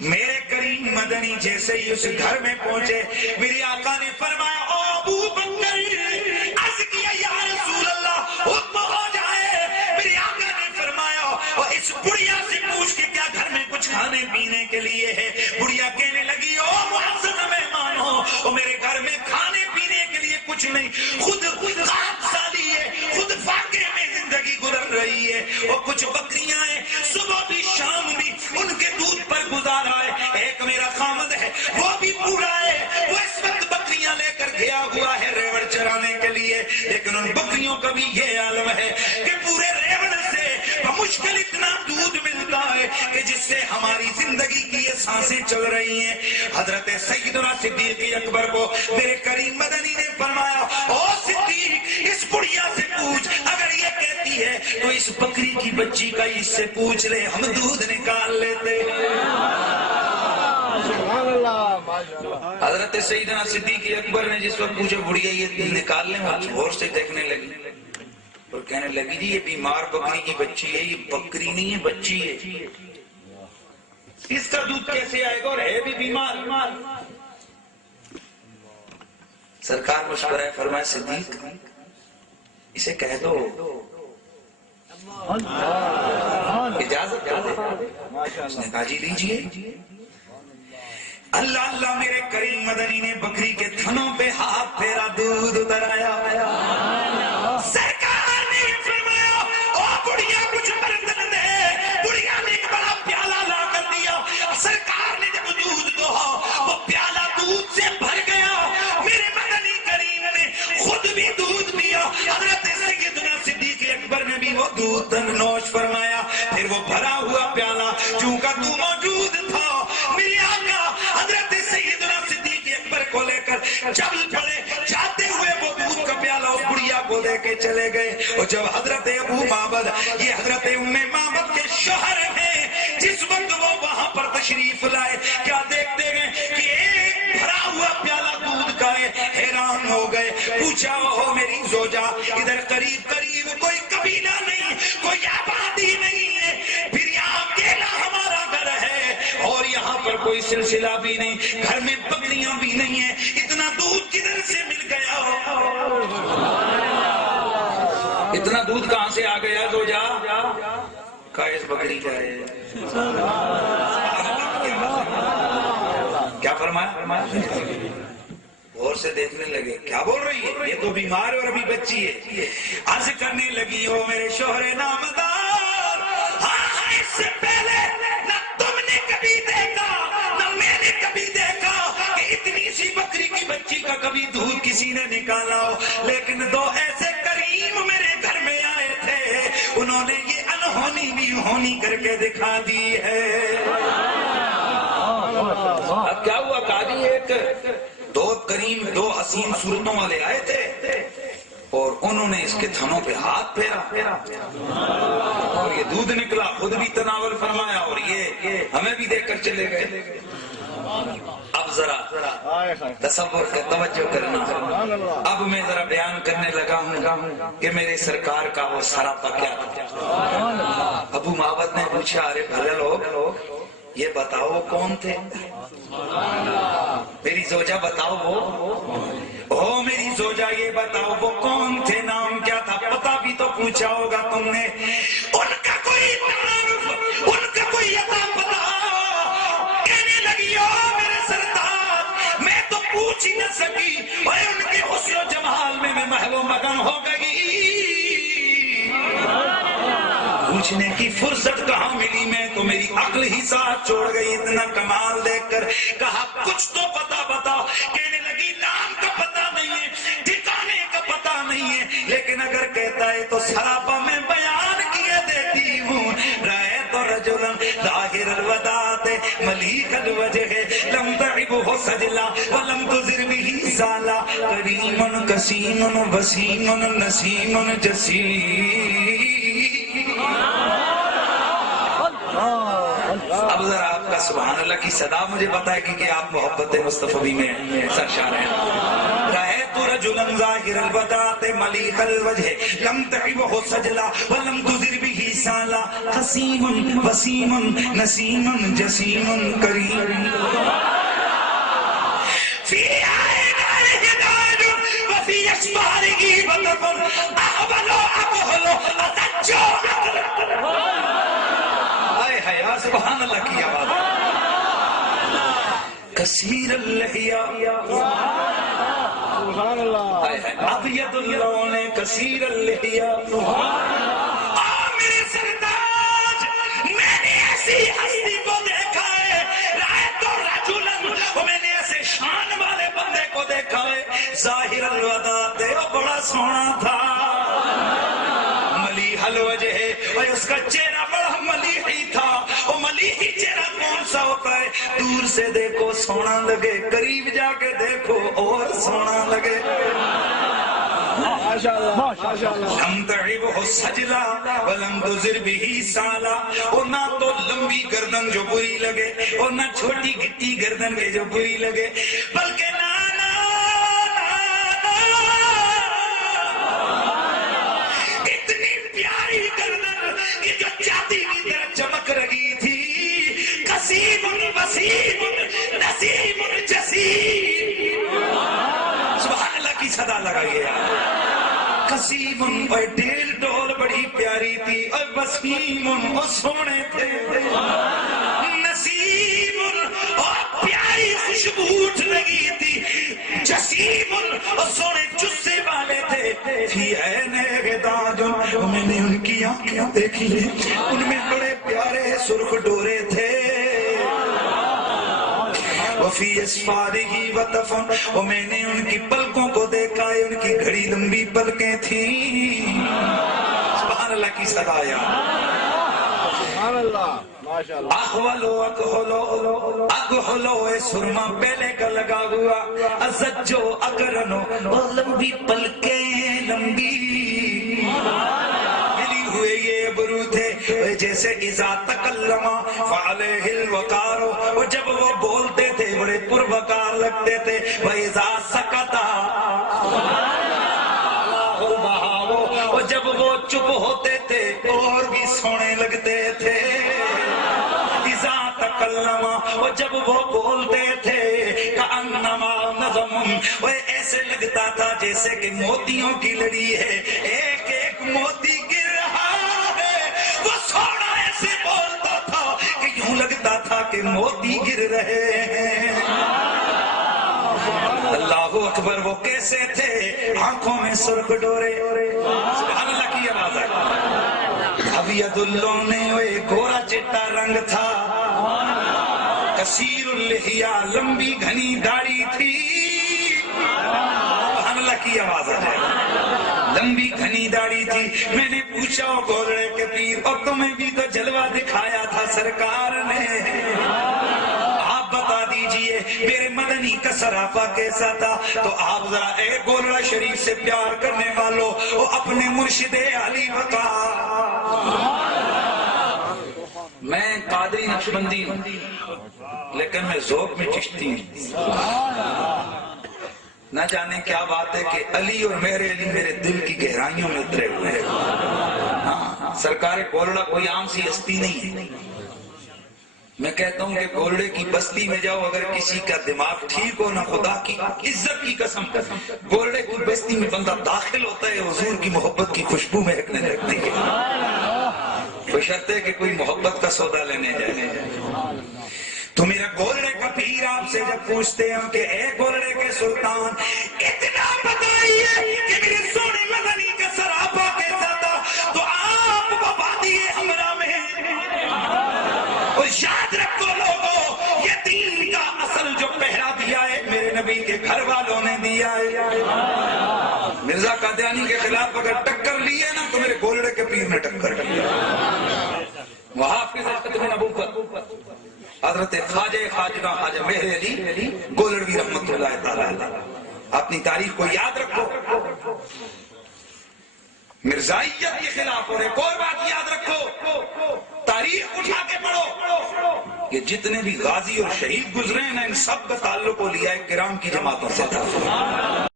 میرے کریم مدنی جیسے ہی اس گھر میں پہنچے میری آقا نے فرمایا او ابو بکر، عرض کیا یا رسول اللہ حکم ہو جائے۔ میری آقا نے فرمایا اور اس بڑھیا سے پوچھ کے کیا گھر میں کچھ کھانے پینے کے لیے ہے؟ بڑھیا کہنے لگی او معزز مہمان ہو، اور میرے گھر میں کھانے پینے کے لیے کچھ نہیں، خود خواب سالی ہے، خود فاقے میں زندگی گزر رہی ہے، اور کچھ بکریاں ہیں صبح بھی شام بھی ان کے دودھ پر گزارا ہے، ایک میرا خامد ہے وہ بھی پورا ہے، وہ اس وقت بکریاں لے کر گیا ہوا ہے ریوڑ چرانے کے لیے، لیکن ان بکریوں کا بھی یہ عالم ہے کہ پورے ریوڑ سے بمشکل اتنا دودھ ملتا ہے کہ جس سے ہماری زندگی کی یہ سانسیں چل رہی ہیں۔ حضرت سیدنا صدیق اکبر کو میرے کریم مدنی نے فرمایا او صدیق، اس بڑھیا سے پوچھ، اگر یہ کہتی ہے تو اس بکری کی بچی کا اس سے پوچھ لے، ہم دودھ نکال لیتے۔ حضرت سیدنا صدیق اکبر نے جس وقت پوچھا بڑھیا یہ نکال لیں، وہ غور سے دیکھنے لگی اور کہنے لگی جی یہ بیمار بکری کی بچی ہے، یہ بکری نہیں ہے بچی ہے، اس کا دودھ کیسے آئے گا اور ہے بھی بیمار۔ سرکار مشورہ فرمائے صدیق اسے کہہ دو، اجازت دے۔ اس نے کہا جی لیجئے۔ اللہ اللہ میرے کریم مدنی نے بکری کے تھنوں پہ ہاتھ پھیرا، دودھ اتر آیا۔ سرکار نے فرمایا او بڑھیا کچھ برتن دے، بڑھیا نے ایک بڑا پیالہ لا کر دیا، سرکار نے جب دودھ دہا وہ پیالہ دودھ سے بھر گیا، میرے مدنی کریم نے خود بھی دودھ پیا، حضرت سیدنا صدیق اکبر نے بھی وہ دودھ نوش فرمایا، پھر وہ بھرا ہوا پیالہ چونکہ تو موجود تھا میری آقا حضرت سیدنا صدیق اکبر کو لے کر چل پڑے، جاتے ہوئے وہ دودھ کا پیالہ اس بڑھیا کو دے کے چلے گئے۔ اور جب حضرت ابو معبد، یہ حضرت ام معبد کے شوہر ہیں، جس وقت وہ وہاں پر تشریف لائے کیا دیکھتے گئے کہ ایک بھرا ہوا پیالہ دودھ کا ہے، حیران ہو گئے، پوچھا او میری زوجہ ادھر قریب قریب کوئی قبیلہ نہیں، کوئی آبادی نہیں ہے، پھر یہاں اکیلا ہمارا گھر ہے اور یہاں پر کوئی سلسلہ بھی نہیں، گھر میں بکریاں بھی نہیں ہیں، اتنا دودھ کدھر سے مل گیا؟ اتنا دودھ کہاں سے آ گیا زوجہ؟ کہا اس بکری کا ہے۔ کیا فرمایا؟ غور سے دیکھنے لگے کیا بول رہی ہے، یہ تو بیمار اور ابھی بچی ہے۔ عرض کرنے لگی ہو میرے شوہر نامدار، ہاں اس سے پہلے نہ تم نے کبھی دیکھا نہ میں نے کبھی دیکھا کہ اتنی سی بکری کی بچی کا کبھی دودھ کسی نے نکالا ہو، لیکن دو ایسے کریم میرے گھر میں آئے تھے، انہوں نے یہ انہونی بھی ہونی کر کے دکھا دی ہے۔ اب کیا ہوا؟ قاضی ایک دو حسین صورتوں والے آئے تھے اور انہوں نے اس کے تھنوں پہ ہاتھ پھیرا اور یہ دودھ نکلا، خود بھی تناول فرمایا اور یہ ہمیں بھی دے کر چلے گئے۔ اب ذرا تصور کا توجہ کرنا، اب میں ذرا بیان کرنے لگا ہوں کہ میرے سرکار کا وہ سراپا کیا تھا۔ ابو معبد نے پوچھا ارے بھلے لوگ یہ بتاؤ کون تھے؟ میری زوجہ بتاؤ وہ میری زوجہ یہ بتاؤ وہ کون تھے، نام کیا تھا، پتہ بھی تو پوچھا ہوگا تم نے، ان کا کوئی تعارف، ان کا کوئی عطا پتہ؟ کہنے لگی او میرے سردار میں تو پوچھ ہی نہ سکی، اور ان کے حسن و جمال میں محو مگن ہو گئی، پوچھنے کی فرصت کہاں ملی، میں تو میری عقل ہی ساتھ چھوڑ گئی اتنا کمال دیکھ کر۔ کہا کچھ تو پتہ بتا، کہنے لگی نام کا پتہ نہیں ہے، ٹھکانے کا پتہ نہیں ہے، لیکن اگر کہتا ہے تو سراپا میں بیان کیے دیتی ہوں۔ رائے تو رجلا ظاہر الوداعت ملیک الوجہ لم تعبہ سجلا ولم تزر به سالا کریم کسیم وسیم نسیم جسیم۔ اب ذرا آپ کا ذرا سبحان اللہ کی صدا مجھے بتائے کہ آپ محبت مصطفی میں سرشار ہیں. رأيت رجلا ظاهر البداة مليح الوجه لم تعبه سجلا ولم تزر به سالا قسيم وسيم نسيم جسيم كريم في عينيه داج وفي أشباره بطف أهبل أبهل أتجو آئے ہے یا سبحان اللہ کی آواز. کثیر اللحیہ سبحان اللہ ابید اللون کثیر اللحیہ. میرے سرداج میں نے ایسی ہستی کو دیکھا ہے. رأیت رجلا میں نے ایسے شان والے بندے کو دیکھا ہے. ظاہر الوداع بڑا سونا تھا. ملیح الوجہ اور اس کا چہرہ بڑا ملیحی تھا. وہ ملیحی چہرہ کون سا ہوتا ہے؟ دور سے دیکھو سونا لگے, قریب جا کے دیکھو اور سونا لگے. لم تعبه سجلا ولم تزر به سالا. اور نہ تو لمبی گردن جو بری لگے اور نہ چھوٹی گٹی گردن کے جو بری لگے, بلکہ اتنی پیاری گردن کہ جو چاندی کی طرح چمک رہی تھی. قسیم وسیم نسیم جسیم. سبحان اللہ کی صدا لگائیے. قسیم اور ڈیل ڈول بڑی پیاری تھی, اور وسیم اور سونے تھے. نسیم اور پیاری خوشبو اٹھ لگی تھی. جسیم اور سونے جسے والے تھے. فی عینیہ داج میں نے ان کی آنکھیں دیکھی, ان میں بڑے پیارے سرخ ڈورے تھے. وفی اسفارہ وطفن اور میں نے ان کی پلکوں کو دیکھا ہے, ان کی گھڑی لمبی پلکیں تھیں. سبحان اللہ کی صدا یا سبحان اللہ. اخولو اکھولو اکھولو اے سرما پہلے کا لگا ہوا. ازجو اکرنو اور لمبی پلکیں لمبی ملی ہوئے یہ ابرو تھے جیسے اذا تکلما فعلیہ الوقار. اور جب وہ بولتے تھے بڑے پروقار لگتے تھے. وَإِذَا سَكَتَا اور جب وہ چپ ہوتے تھے اور بھی سونے لگتے تھے. اذا تکلما اور جب وہ بولتے تھے کأنما نظم وہ ایسے لگتا تھا جیسے کہ موتیوں کی لڑی ہے, ایک ایک موتی گر رہا ہے. وہ سونا ایسے بولتا تھا کہ یوں لگتا تھا کہ موتی گر رہے ہیں. اللہ اکبر. وہ کیسے تھے؟ آنکھوں میں سرخ ڈورے. سبحان اللہ کی آواز ہے. ابید اللون گورا چٹا رنگ تھا. کثیر اللحیہ لمبی گھنی داڑھی تھی. سبحان اللہ کی آواز ہے. لمبی گھنی داڑھی تھی. میں نے پوچھا او گولڑے کے پیر, اور تمہیں بھی تو جلوہ دکھایا تھا سرکار نے, آپ بتا دیجئے میرے مدنی کا سراپا کیسا تھا؟ تو آپ ذرا اے گولڑا شریف سے پیار کرنے والوں وہ اپنے مرشد علی بتا. میں قادری نقشبندی ہوں لیکن میں ذوق میں چشتی ہوں. نہ جانے کیا بات ہے کہ علی اور میرے علی میرے دل کی گہرائیوں میں اترے ہوئے ہیں. ہاں, سرکار گولڑا کوئی عام سی ہستی نہیں ہے. میں کہتا ہوں کہ گولڑے کی بستی میں جاؤ, اگر کسی کا دماغ ٹھیک ہو, نہ خدا کی عزت کی قسم گولڑے کی بستی میں بندہ داخل ہوتا ہے حضور کی محبت کی خوشبو مہکنے لگتی ہے. بشرطے کہ کوئی محبت کا سودا لینے جائے. تو میرا گولڑے کا پیر آپ سے جب پوچھتے ہیں کہ اے گولڑے کے سلطان اتنا بتائیے کہ میرے سونے مدنی کا سراپا کیسا تھا, تو آپ وفادی ہمراہ میں. اور یاد رکھو لوگوں, یہ دین کا اصل جو پہرا دیا ہے میرے نبی کے گھر والوں نے دیا ہے. مرزا قادیانی کے خلاف اگر ٹکر لی ہے نا تو میرے گولڑے کے پیر نے ٹکر لی. وہاں حافظ ختم نبوت حضرت خواجہ خواجہ خواجہ مہر علی گولڑوی رحمت اللہ تعالی. اپنی تاریخ کو یاد رکھو. مرزائیت کے خلاف. اور ایک اور بات یاد رکھو, تاریخ اٹھا کے پڑھو. کہ جتنے بھی غازی اور شہید گزرے ہیں نا ان سب کا تعلق اولیاء کرام کی جماعتوں سے تھا.